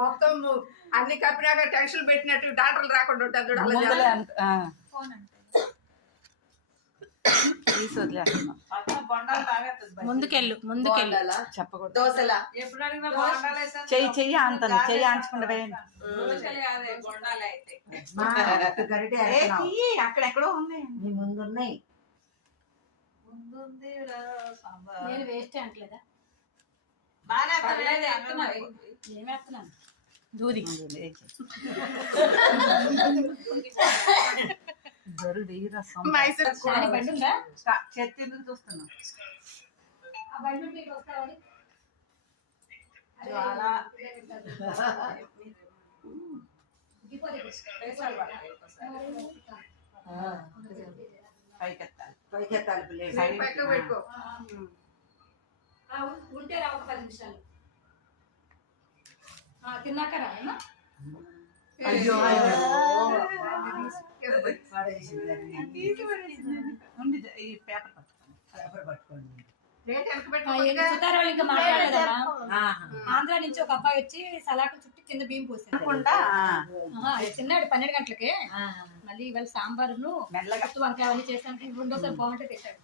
మొత్తం అన్ని కప్పినాక టెన్షన్ పెట్టినట్టు డాక్టర్లు రాకుండా ఉంటుంది. ముందుకెళ్ళు చెప్పకూడదు. దోశలా చెయ్యి అంతను చెయ్యి ఆంచకుండా అక్కడెక్కడో ఉంది. నీ ముందున్నాయి. నేను వేస్ట్ అంటలేదా? ఏమేస్తున్నాను దూది బండి ఉందా? చెత్త ఎందుకు చూస్తున్నాం? ఆ బండి ఉంటే ఇటు వస్తావని. పైకెత్తాలి ప్లేట్. పక్కకు పెట్టుకో. ఉంటే రా ఒక 10 నిమిషాలు. తిన్నాక రాయమ్మా. అయ్యో ఈ పేపర్ పట్టుకోండి. సుతారాలు ఇంకా మాట్లాడలేదమ్మా. ఆంధ్ర నుంచి ఒక అబ్బాయి వచ్చి సలాకులు చుట్టి కింద బియ్యం పోసాడు. తిన్నాడు 12 గంటలకి. మళ్ళీ ఇవాళ సాంబారును మెల్లగట్టు వంకాయ అవన్నీ చేసానికి రెండోసారి బాగుంటే తింటాడు.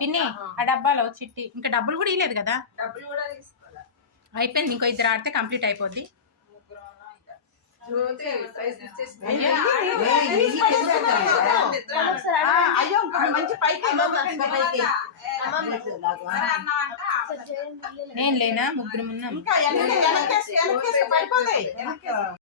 పిన్ని ఆ డబ్బాలో చిట్టి ఇంకా డబ్బులు కూడా ఇవ్వలేదు కదా. అయిపోయింది. ఇంకో 2 ఆడితే కంప్లీట్ అయిపోద్ది. అయ్యో మంచి పైకి నేను లేనా? ముగ్గురు ఉన్నాం.